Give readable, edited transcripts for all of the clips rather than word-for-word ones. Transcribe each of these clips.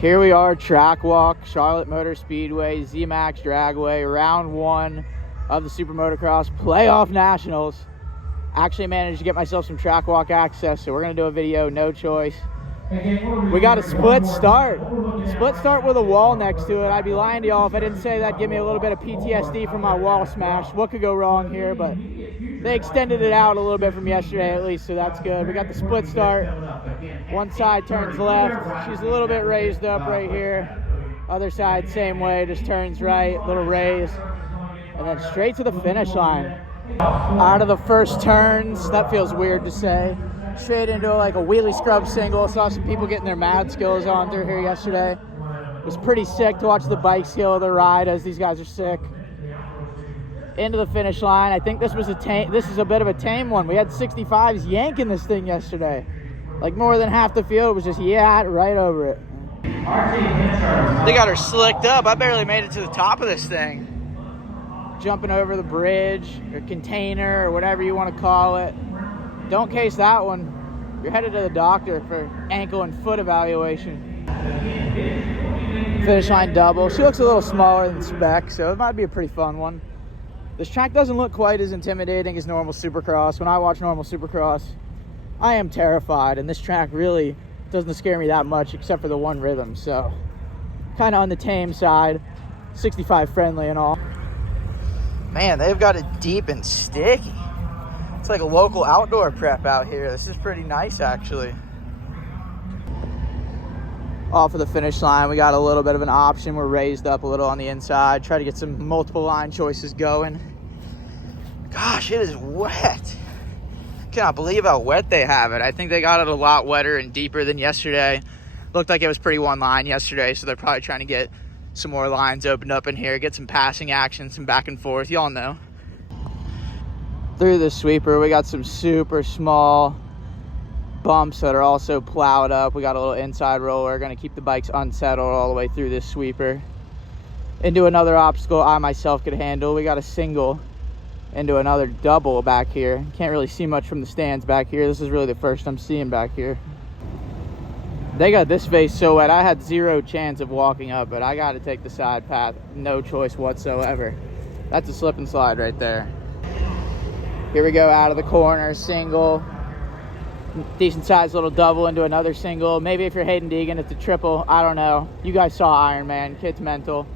Here we are, track walk, Charlotte Motor Speedway, ZMAX Dragway, round 1 of the Super Motocross Playoff Nationals. Actually managed to get myself some track walk access, so we're gonna do a video, no choice. We got a split start with a wall next to it. I'd be lying to y'all if I didn't say that'd give me a little bit of PTSD from my wall smash. What could go wrong here? But they extended it out a little bit from yesterday at least, so that's good. We got the split start. One side turns left. She's a little bit raised up right here. Other side, same way, just turns right, little raise. And then straight to the finish line. Out of the first turns, that feels weird to say. Straight into like a wheelie scrub single. Saw some people getting their mad skills on through here yesterday. It was pretty sick to watch the bike skill of the ride as these guys are sick. Into the finish line. I think this is a bit of a tame one. We had 65s yanking this thing yesterday. Like more than half the field was just right over it. They got her slicked up. I barely made it to the top of this thing. Jumping over the bridge or container or whatever you want to call it. Don't case that one. You're headed to the doctor for ankle and foot evaluation. Finish line double. She looks a little smaller than spec, so it might be a pretty fun one. This track doesn't look quite as intimidating as normal Supercross. When I watch normal Supercross, I am terrified, and this track really doesn't scare me that much except for the one rhythm, so kind of on the tame side. 65 friendly and all. Man, they've got it deep and sticky. It's like a local outdoor prep out here. This is pretty nice, actually. Off of the finish line, we got a little bit of an option. We're raised up a little on the inside. Try to get some multiple line choices going. Gosh, it is wet. Cannot believe how wet they have it. I think they got it a lot wetter and deeper than yesterday. Looked like it was pretty one line yesterday, so they're probably trying to get some more lines opened up in here, get some passing action, some back and forth. Y'all know. Through the sweeper, we got some super small bumps that are also plowed up. We got a little inside roller. Going to keep the bikes unsettled all the way through this sweeper. Into another obstacle I myself could handle. We got a single into another double back here. Can't really see much from the stands back here. This is really the first I'm seeing back here. They got this face so wet. I had zero chance of walking up, but I got to take the side path. No choice whatsoever. That's a slip and slide right there. Here we go out of the corner, single. Decent sized little double into another single. Maybe if you're Hayden Deegan, it's a triple. I don't know. You guys saw Iron Man. Kid's mental.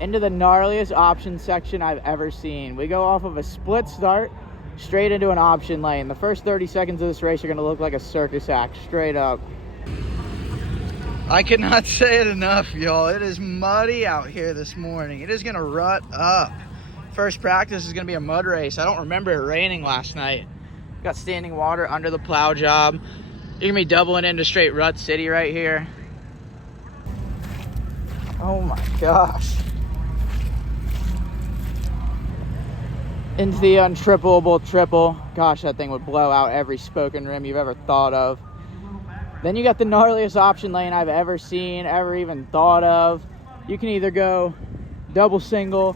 Into the gnarliest option section I've ever seen. We go off of a split start straight into an option lane. The first 30 seconds of this race are going to look like a circus act, straight up. I cannot say it enough, y'all. It is muddy out here this morning. It is going to rut up. First practice is going to be a mud race. I don't remember it raining last night. Got standing water under the plow job. You're going to be doubling into straight rut city right here. Oh my gosh. Into the untrippable triple. Gosh, that thing would blow out every spoken rim you've ever thought of. Then you got the gnarliest option lane I've ever seen, ever even thought of. You can either go double single,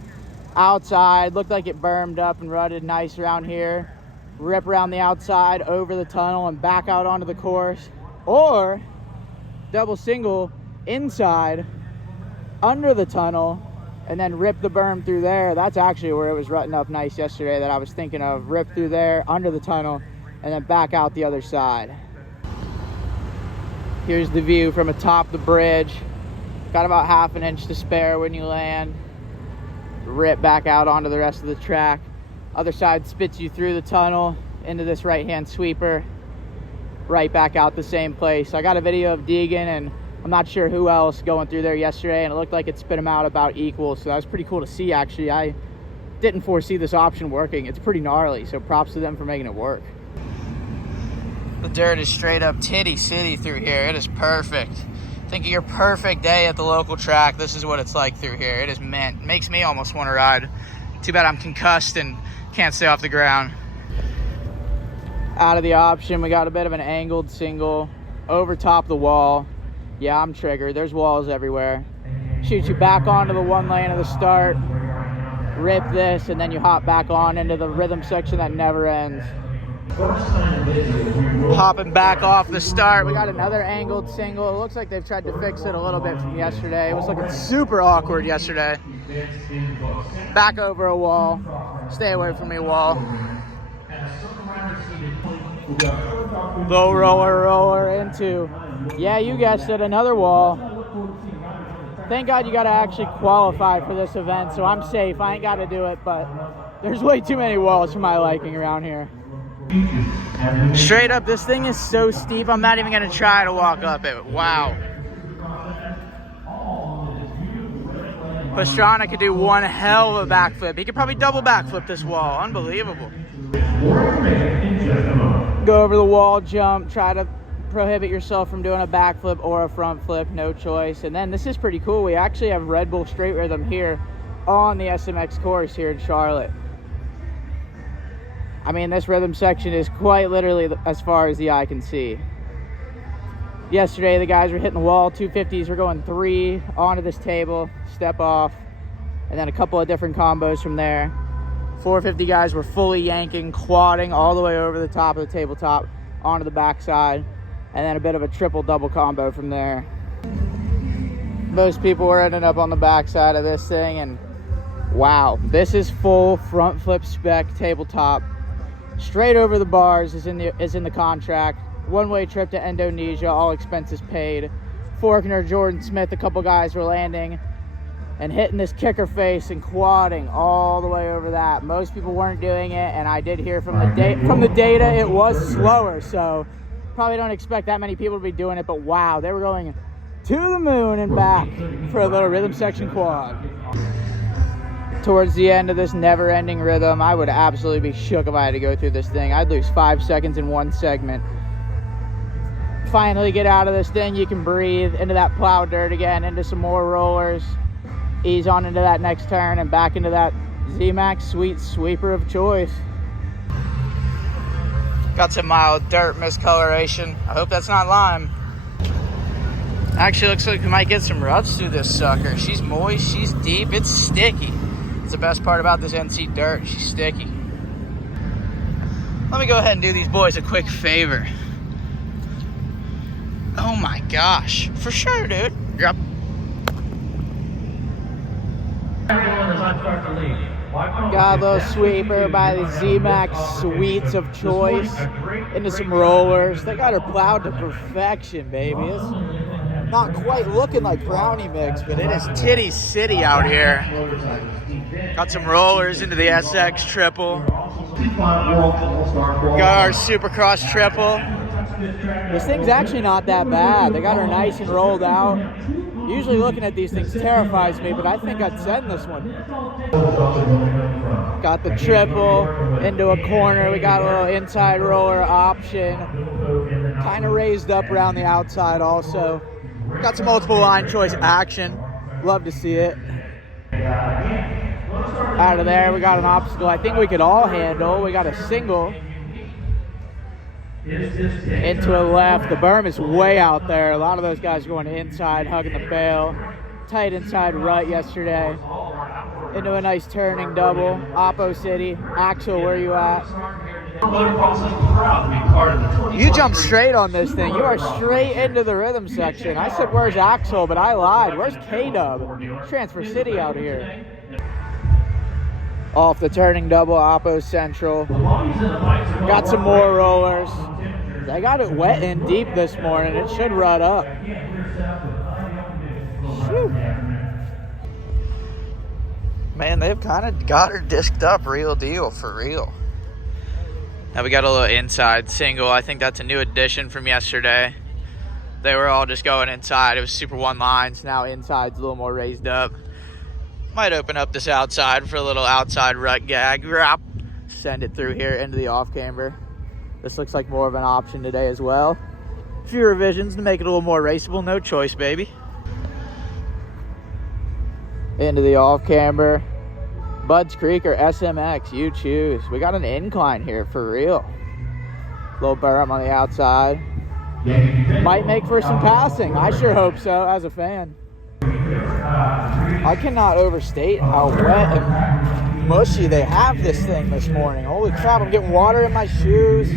outside, looked like it bermed up and rutted nice around here, rip around the outside, over the tunnel, and back out onto the course. Or double single, inside, under the tunnel, and then rip the berm through there. That's actually where it was rutting up nice yesterday that I was thinking of. Rip through there, under the tunnel, and then back out the other side. Here's the view from atop the bridge. Got about half an inch to spare when you land. Rip back out onto the rest of the track. Other side spits you through the tunnel into this right-hand sweeper. Right back out the same place. I got a video of Deegan and I'm not sure who else going through there yesterday, and it looked like it spit them out about equal, so that was pretty cool to see, actually. I didn't foresee this option working. It's pretty gnarly, so props to them for making it work. The dirt is straight up titty city through here. It is perfect. Think of your perfect day at the local track. This is what it's like through here. It is mint. Makes me almost want to ride. Too bad I'm concussed and can't stay off the ground. Out of the option, we got a bit of an angled single over top the wall. Yeah, I'm triggered. There's walls everywhere. Shoots you back onto the one lane of the start. Rip this, and then you hop back on into the rhythm section that never ends. Hopping back off the start. We got another angled single. It looks like they've tried to fix it a little bit from yesterday. It was looking super awkward yesterday. Back over a wall. Stay away from me, wall. Low roller into, yeah, you guessed it, another wall. Thank God you got to actually qualify for this event, so I'm safe. I ain't got to do it, but there's way too many walls for my liking around here. Straight up, this thing is so steep, I'm not even going to try to walk up it. Wow. Pastrana could do one hell of a backflip. He could probably double backflip this wall. Unbelievable. Go over the wall, jump, try to prohibit yourself from doing a backflip or a front flip, no choice. And then this is pretty cool. We actually have Red Bull straight rhythm here on the SMX course here in Charlotte. I mean, this rhythm section is quite literally as far as the eye can see. Yesterday, the guys were hitting the wall, 250s. We're going 3 onto this table, step off, and then a couple of different combos from there. 450 guys were fully yanking, quadding all the way over the top of the tabletop onto the backside, and then a bit of a triple double combo from there. Most people were ending up on the backside of this thing, and wow, this is full front flip spec tabletop. Straight over the bars is in the contract. One-way trip to Indonesia, all expenses paid. Faulkner, Jordan Smith, a couple guys were landing and hitting this kicker face and quadding all the way over that. Most people weren't doing it, and I did hear from the data it was slower, so probably don't expect that many people to be doing it, but wow, they were going to the moon and back for a little rhythm section quad. Towards the end of this never-ending rhythm, I would absolutely be shook if I had to go through this thing. I'd lose 5 seconds in one segment. Finally get out of this thing, you can breathe into that plow dirt again, into some more rollers, ease on into that next turn, and back into that ZMAX sweet sweeper of choice. Got some mild dirt miscoloration. I hope that's not lime. Actually looks like we might get some ruts through this sucker. She's moist, she's deep, it's sticky. It's the best part about this NC dirt, she's sticky. Let me go ahead and do these boys a quick favor. Oh my gosh, for sure, dude. Yep. Got a little sweeper by the ZMAX Sweets of choice into some rollers. They got her plowed to perfection, baby. It's not quite looking like brownie mix, but it is titty city out here. Got some rollers into the SX triple. Got our Supercross triple. This thing's actually not that bad. They got her nice and rolled out. Usually looking at these things terrifies me, but I think I'd send this one. Got the triple into a corner. We got a little inside roller option. Kind of raised up around the outside also. Got some multiple line choice action. Love to see it. Out of there, we got an obstacle I think we could all handle. We got a single. Into a left. The berm is way out there. A lot of those guys going inside, hugging the bale. Tight inside rut yesterday. Into a nice turning double. Oppo City. Axel, where you at? You jumped straight on this thing. You are straight into the rhythm section. I said, where's Axel? But I lied. Where's K-Dub? Transfer City out here. Off the turning double, Oppo Central. Got some more rollers. They got it wet and deep this morning. It should rut up. Whew. Man, they've kind of got her disked up real deal, for real. Now we got a little inside single. I think that's a new addition from yesterday. They were all just going inside. It was super one lines. Now inside's a little more raised up. Might open up this outside for a little outside rut gag. Send it through here into the off-camber. This looks like more of an option today as well. A few revisions to make it a little more raceable. No choice, baby. Into the off-camber. Bud's Creek or SMX, you choose. We got an incline here for real. Little berm on the outside. Might make for some passing. I sure hope so as a fan. I cannot overstate how wet and mushy they have this thing this morning. Holy crap, I'm getting water in my shoes.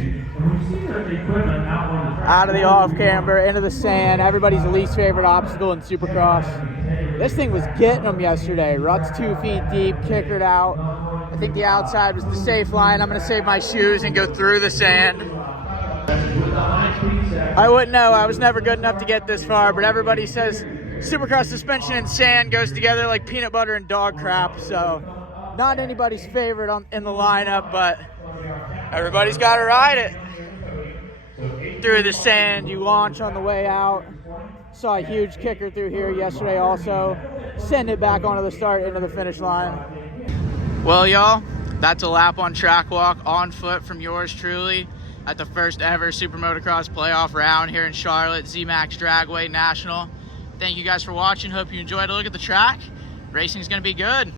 Out of the off-camber, into the sand. Everybody's least favorite obstacle in Supercross. This thing was getting them yesterday. Ruts 2 feet deep, kickered out. I think the outside was the safe line. I'm gonna save my shoes and go through the sand. I wouldn't know, I was never good enough to get this far, but everybody says Supercross suspension and sand goes together like peanut butter and dog crap, so not anybody's favorite in the lineup, but everybody's got to ride it. Through the sand, you launch on the way out. Saw a huge kicker through here yesterday also. Send it back onto the start, into the finish line. Well, y'all, that's a lap on track walk on foot from yours truly at the first ever Super Motocross playoff round here in Charlotte, ZMAX Dragway National. Thank you guys for watching. Hope you enjoyed a look at the track. Racing's going to be good.